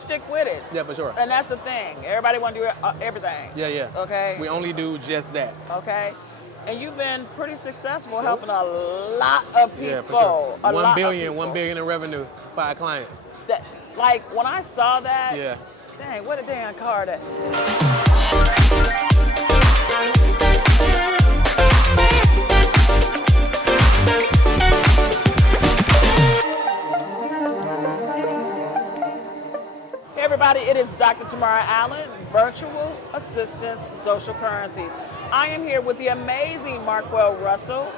stick with it. Yeah, for sure. And that's the thing. Everybody want to do everything. Yeah, yeah. Okay. We only do just that. Okay. And you've been pretty successful helping a lot of people. Yeah, for sure. 1 billion billion in revenue for our clients. That, like when I saw that, Yeah. dang, what a damn car that. Hey everybody, it is Dr. Tamarra Allen, Virtual Assistance Social Currencies. I am here with the amazing Marquel Russell,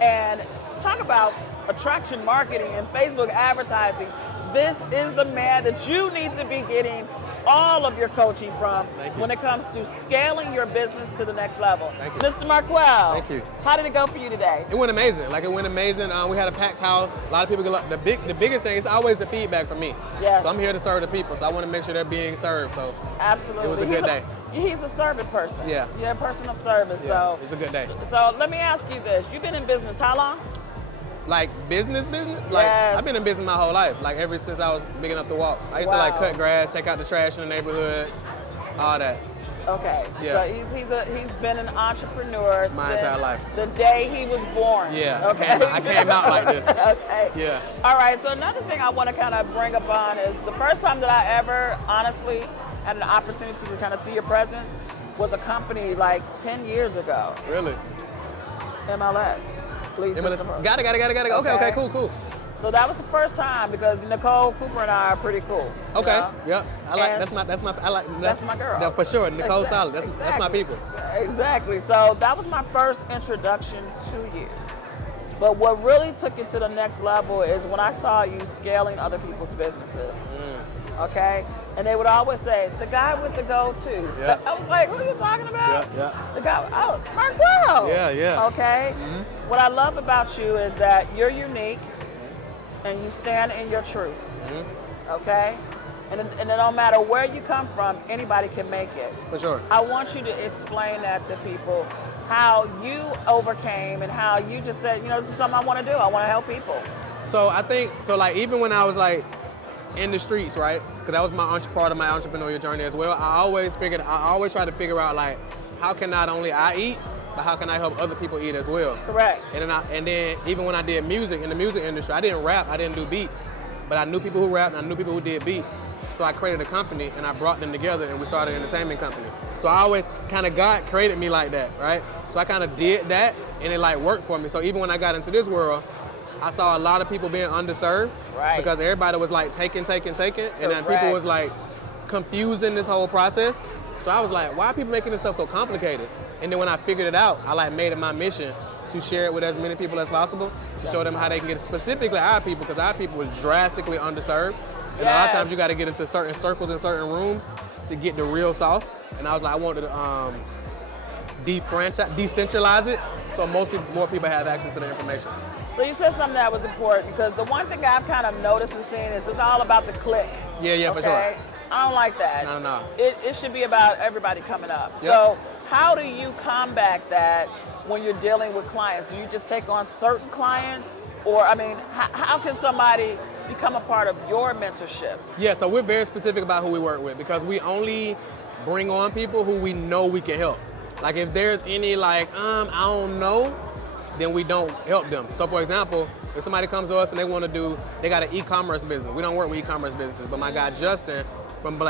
and talk about attraction marketing and Facebook advertising. This is the man that you need to be getting all of your coaching from when it comes to scaling your business to the next level. Thank you. Mr. Marquel, Thank you. How did it go for you today? It went amazing. Like, it went amazing. We had a packed house. A lot of people get the biggest thing is always the feedback from me. Yes. So I'm here to serve the people. So I want to make sure they're being served. So Absolutely. it was a good day. He's a service person. Yeah. You're a person of service. Yeah, So it was a good day. So let me ask you this. You've been in business how long? Like business? Like, Yes. I've been in business my whole life. Like, ever since I was big enough to walk. I used to like cut grass, take out the trash in the neighborhood, all that. Okay. Yeah. So he's been an entrepreneur My entire life. The day he was born. Yeah. Okay. I came out like this. Okay. Yeah. All right. So another thing I want to kind of bring up on is the first time that I ever honestly had an opportunity to kind of see your presence was a company like 10 years ago. Really? MLS. Please. Got it. Okay, cool. So that was the first time because Nicole Cooper and I are pretty cool. Okay. You know? Yep. That's my girl. Yeah, for sure. Nicole Solid. That's my Exactly. people. Exactly. So that was my first introduction to you. But what really took it to the next level is when I saw you scaling other people's businesses. Okay? And they would always say, the guy with the go-to. Yeah. I was like, who are you talking about? Yeah. The guy, Marquel. Yeah. Okay? What I love about you is that you're unique and you stand in your truth. Okay? And it don't matter where you come from, anybody can make it. For sure. I want you to explain that to people, how you overcame and how you just said, this is something I want to do. I want to help people. So I think, like, even when I was like in the streets, right? Because that was part of my entrepreneurial journey as well. I always try to figure out, like, how can not only I eat, but how can I help other people eat as well? Correct. And then even when I did music in the music industry, I didn't rap, I didn't do beats, but I knew people who rapped and I knew people who did beats. So I created a company and I brought them together and we started an entertainment company. So I always God created me like that, right? So I kind of did that and it like worked for me. So even when I got into this world, I saw a lot of people being underserved because everybody was like taking, and then people was like confusing this whole process. So I was like, why are people making this stuff so complicated? And then when I figured it out, I like made it my mission to share it with as many people as possible, to show them how they can get it, specifically our people, because our people was drastically underserved. And a lot of times you got to get into certain circles and certain rooms to get the real sauce. And I was like, I wanted to decentralize it so more people have access to the information. So you said something that was important because the one thing I've kind of noticed and seen is it's all about the click. Yeah, for sure. I don't like that. No. It should be about everybody coming up. Yep. So how do you combat that when you're dealing with clients? Do you just take on certain clients? Or, how can somebody become a part of your mentorship? Yeah, so we're very specific about who we work with because we only bring on people who we know we can help. Like if there's any I don't know, then we don't help them. So for example, if somebody comes to us and they got an e-commerce business. We don't work with e-commerce businesses, but my guy Justin from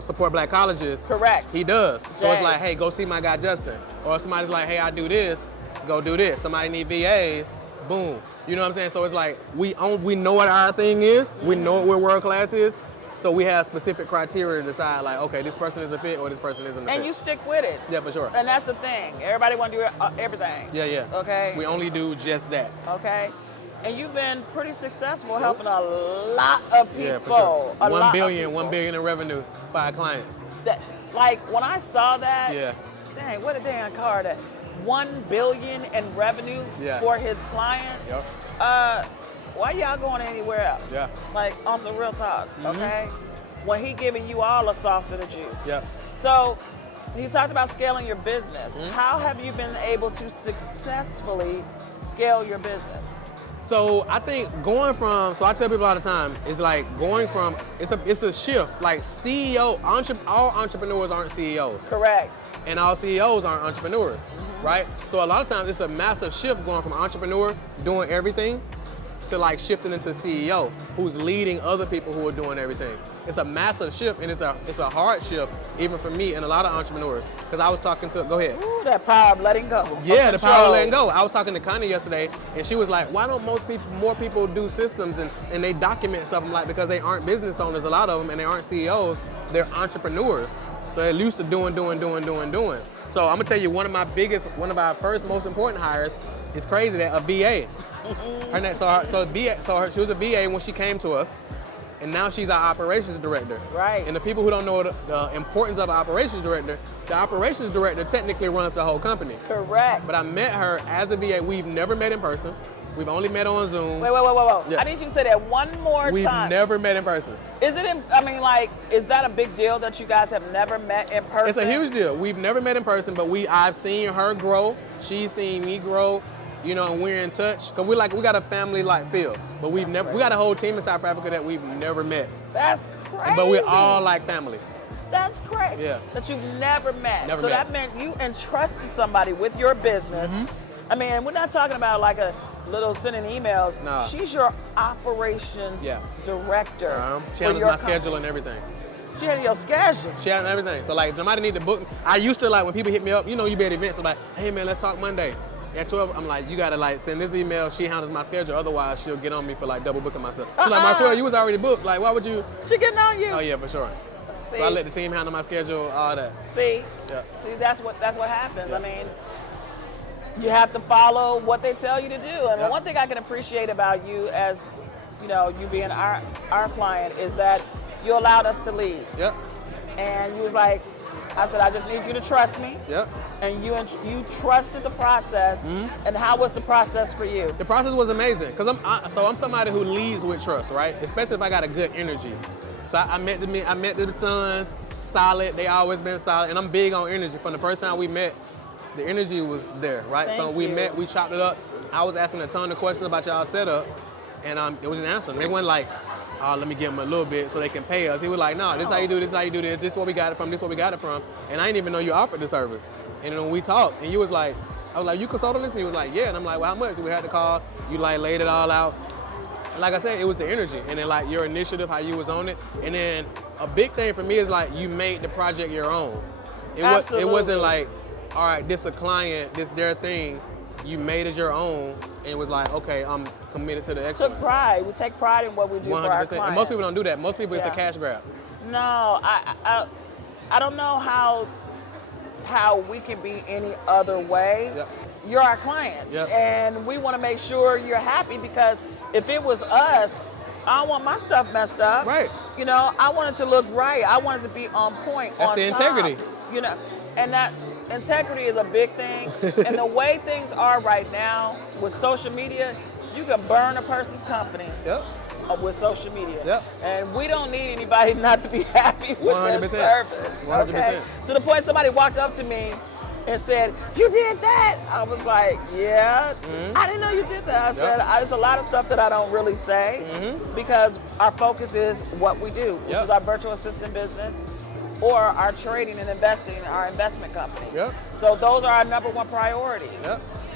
Support Black Colleges. Correct. He does. So it's like, hey, go see my guy Justin. Or if somebody's like, hey, I do this, go do this. Somebody need VAs, boom. You know what I'm saying? So it's like, we know what our thing is. We know what we're world class is. So we have specific criteria to decide, like, okay, this person is a fit or this person isn't a fit. And you stick with it. Yeah, for sure. And that's the thing. Everybody want to do everything. Yeah. Okay? We only do just that. Okay? And you've been pretty successful helping a lot of people. Yeah, for sure. 1 billion in revenue for our clients. Like, when I saw that, yeah. Dang, what a damn car that. 1 billion in revenue for his clients. Yep. Why y'all going anywhere else? Yeah. Like, on some real talk, okay? When he giving you all the sauce to the juice. Yeah. So, he talked about scaling your business. How have you been able to successfully scale your business? So I think going from, so I tell people all the time, it's like going from, it's a shift. Like all entrepreneurs aren't CEOs. Correct. And all CEOs aren't entrepreneurs, right? So a lot of times it's a massive shift going from entrepreneur doing everything to like shifting into CEO who's leading other people who are doing everything. It's a massive shift, and it's a hard shift even for me and a lot of entrepreneurs. Because I was talking to, go ahead. Ooh, that power of letting go. Yeah, the power of letting go. I was talking to Connie yesterday, and she was like, why don't more people do systems and they document stuff? I'm like, because they aren't business owners, a lot of them, and they aren't CEOs, they're entrepreneurs. So they're used to doing. So I'm gonna tell you, one of our first most important hires is crazy, that a BA. Her name, she was a BA when she came to us, and now she's our operations director. Right. And the people who don't know the importance of an operations director, the operations director technically runs the whole company. Correct. But I met her as a BA. We've never met in person. We've only met on Zoom. Wait. Yeah. I need you to say that one more time. We've never met in person. Is that a big deal that you guys have never met in person? It's a huge deal. We've never met in person, but I've seen her grow. She's seen me grow. You know, and we're in touch. Cause we got a family like feel. But we got a whole team in South Africa that we've never met. That's crazy. But we're all like family. That's crazy. Yeah. That you've never met. Never so met. That meant you entrusted somebody with your business. I mean, we're not talking about like a little sending emails. No. She's your operations director. She handles my schedule and everything. She handles your schedule. She handles everything. So like, somebody need to book. I used to, like, when people hit me up, you be at events, I'm like, hey man, let's talk Monday. At 12, I'm like, you gotta like send this email. She handles my schedule. Otherwise, she'll get on me for like double booking myself. She's like, Marquel, you was already booked. Like, why would you? She getting on you. Oh yeah, for sure. See? So I let the team handle my schedule, all that. See? Yeah. See, that's what happens. Yeah. I mean, you have to follow what they tell you to do. And Yeah. one thing I can appreciate about you, as you being our client, is that you allowed us to lead. Yep. And you was like, I said, I just need you to trust me. Yep. And you trusted the process. And how was the process for you? The process was amazing, because I'm somebody who leads with trust, right? Especially if I got a good energy. So I met the sons, solid. They always been solid, and I'm big on energy. From the first time we met, the energy was there, right? So we met, we chopped it up. I was asking a ton of questions about y'all setup, and it was just answering. They weren't like, oh, let me give them a little bit so they can pay us. He was like, no, this is how you do this, this is where we got it from, this is where we got it from. And I didn't even know you offered the service. And then when we talked, and you was like, I was like, you consult on this? And he was like, yeah. And I'm like, well, how much? So we had to call, you like laid it all out. And like I said, it was the energy. And then like your initiative, how you was on it. And then a big thing for me is like, you made the project your own. It wasn't like, all right, this a client, this their thing. You made it your own, and it was like, okay, I'm committed to the excellence. Took pride. We take pride in what we do 100%. For our clients. And most people don't do that. Most people, it's a cash grab. No, I don't know how we can be any other way. Yep. You're our client, and we want to make sure you're happy, because if it was us, I don't want my stuff messed up. Right. I want it to look right. I want it to be on point. That's the integrity. And that integrity is a big thing. And the way things are right now with social media, you can burn a person's company. Yep. With social media. Yep. And we don't need anybody not to be happy with 100%. their service. 100%. Okay? To the point somebody walked up to me and said, you did that? I was like, yeah, I didn't know you did that. I said, there's a lot of stuff that I don't really say because our focus is what we do, which is our virtual assistant business or our trading and investing, our investment company. So those are our number one priorities.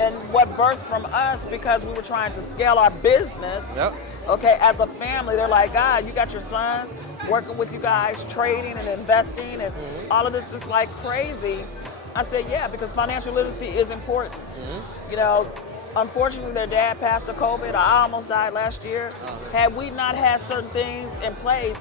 And what birthed from us, because we were trying to scale our business, okay, as a family, they're like, God, you got your sons working with you guys, trading and investing, and all of this is like crazy. I said, yeah, because financial literacy is important. Unfortunately, their dad passed to COVID. I almost died last year. Had we not had certain things in place,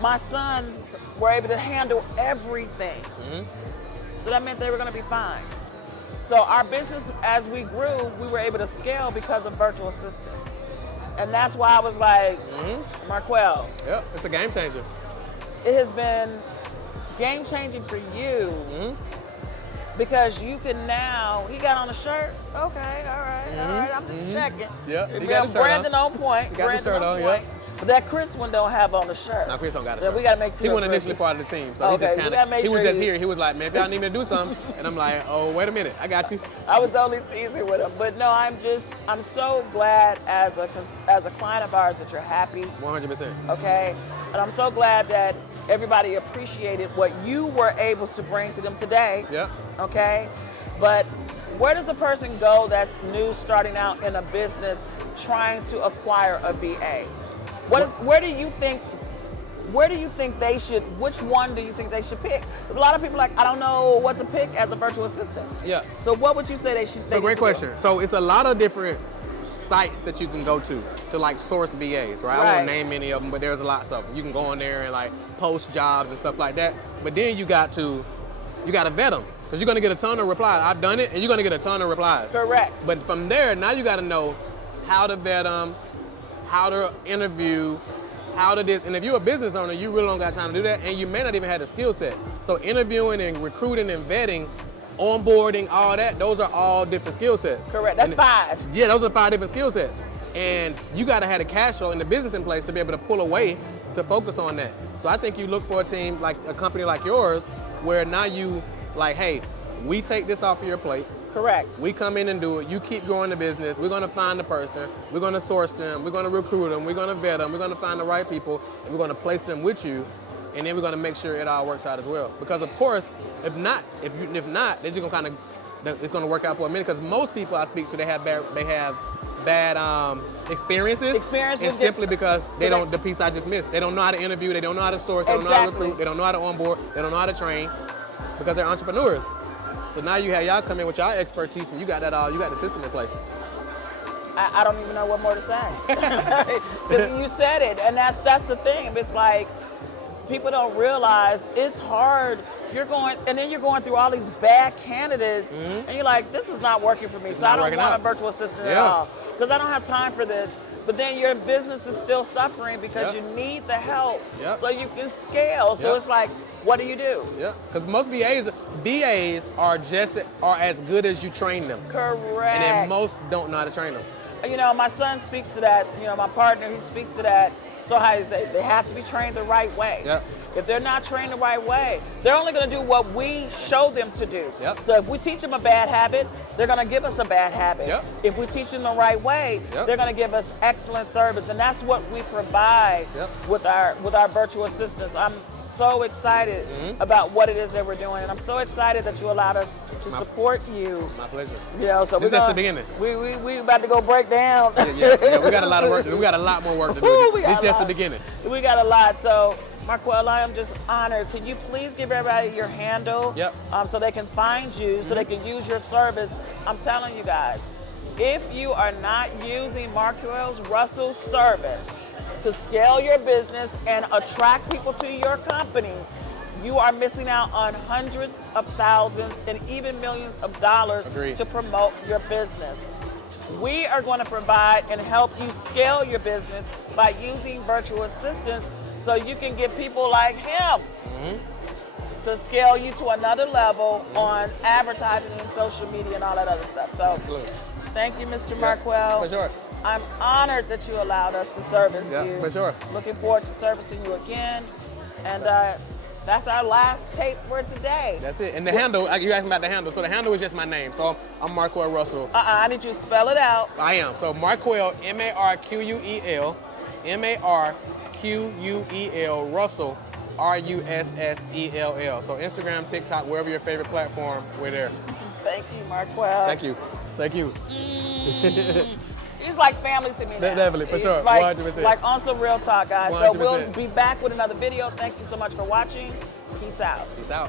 my sons were able to handle everything. So that meant they were going to be fine. So our business, as we grew, we were able to scale because of virtual assistants. And that's why I was like, Marquel. Yep, it's a game changer. It has been game changing for you because you can now, he got on a shirt. Okay, all right, I'm checking. Yeah, you got the shirt Brandon on point. You got the shirt on, But that Chris one don't have on the shirt. No, Chris don't got a So shirt. we got to make sure. He wasn't initially part of the team, so Okay, he we just gotta make he was sure just here. He was like, man, if y'all need me to do something, and I'm like, oh, wait a minute, I got you. I was only teasing with him, but no, I'm so glad as a client of ours that you're happy. 100%. Okay, and I'm so glad that everybody appreciated what you were able to bring to them today. Yeah. Okay, but where does a person go that's new, starting out in a business, trying to acquire a VA? Where do you think they should? Which one do you think they should pick? Because a lot of people are like, I don't know what to pick as a virtual assistant. Yeah. So what would you say they should? So great question. So it's a lot of different sites that you can go to like source VAs, right? I won't name any of them, but there's a lot of them. You can go on there and like post jobs and stuff like that. But then you got to vet them because you're gonna get a ton of replies. I've done it, and you're gonna get a ton of replies. Correct. But from there, now you got to know how to vet them, how to interview, how to this. And if you're a business owner, you really don't got time to do that, and you may not even have the skill set. So interviewing and recruiting and vetting, onboarding, all that, those are all different skill sets. Correct. That's 5. Yeah, those are 5 different skill sets. And you got to have the cash flow and the business in place to be able to pull away to focus on that. So I think you look for a team like a company like yours, where now you like, hey, we take this off of your plate. Correct. We come in and do it. You keep growing the business. We're going to find the person. We're going to source them. We're going to recruit them. We're going to vet them. We're going to find the right people, and we're going to place them with you. And then we're going to make sure it all works out as well. Because of course, if not, they're just going to kind of, it's going to work out for a minute. Because most people I speak to, they have bad experiences. And simply because the piece I just missed. They don't know how to interview. They don't know how to source. They don't know how to recruit. They don't know how to onboard. They don't know how to train, because they're entrepreneurs. So now you have y'all come in with y'all expertise, and you got that all. You got the system in place. I don't even know what more to say. Because you said it, and that's the thing. It's like people don't realize it's hard. You're going through all these bad candidates, and you're like, this is not working for me. So I don't want a virtual assistant at all, because I don't have time for this. But then your business is still suffering because you need the help so you can scale. So it's like, what do you do? Yeah, because most VAs are as good as you train them. Correct. And then most don't know how to train them. You know, my son speaks to that. You know, my partner, he speaks to that. So how do you say? They have to be trained the right way. Yep. If they're not trained the right way, they're only going to do what we show them to do. Yep. So if we teach them a bad habit, they're going to give us a bad habit. Yep. If we teach them the right way, they're going to give us excellent service, and that's what we provide with our virtual assistants. I'm so excited about what it is that we're doing, and I'm so excited that you allowed us to support you. My pleasure. You know, so this is the beginning. We about to go break down. Yeah, we got a lot of work. We got a lot more work to do. This is just the beginning. We got a lot. So, Marquel, I am just honored. Can you please give everybody your handle so they can find you, so they can use your service? I'm telling you guys, if you are not using Marquel Russell's service to scale your business and attract people to your company, you are missing out on hundreds of thousands and even millions of dollars to promote your business. We are going to provide and help you scale your business by using virtual assistants, so you can get people like him to scale you to another level on advertising and social media and all that other stuff. So thank you, Mr. Marquel. For sure. I'm honored that you allowed us to service you. Yeah, for sure. Looking forward to servicing you again. And that's our last tape for today. That's it. And the handle, you asked me about the handle. So the handle is just my name. So I'm Marquel Russell. I need you to spell it out. I am. So Marquel, M-A-R-Q-U-E-L, M-A-R-Q-U-E-L, Russell, R-U-S-S-E-L-L. So Instagram, TikTok, wherever your favorite platform, we're there. Thank you, Marquel. Thank you. Thank you. He's like family to me now. Definitely, for sure. Like, 100%. like on some real talk, guys. 100%. So we'll be back with another video. Thank you so much for watching. Peace out. Peace out.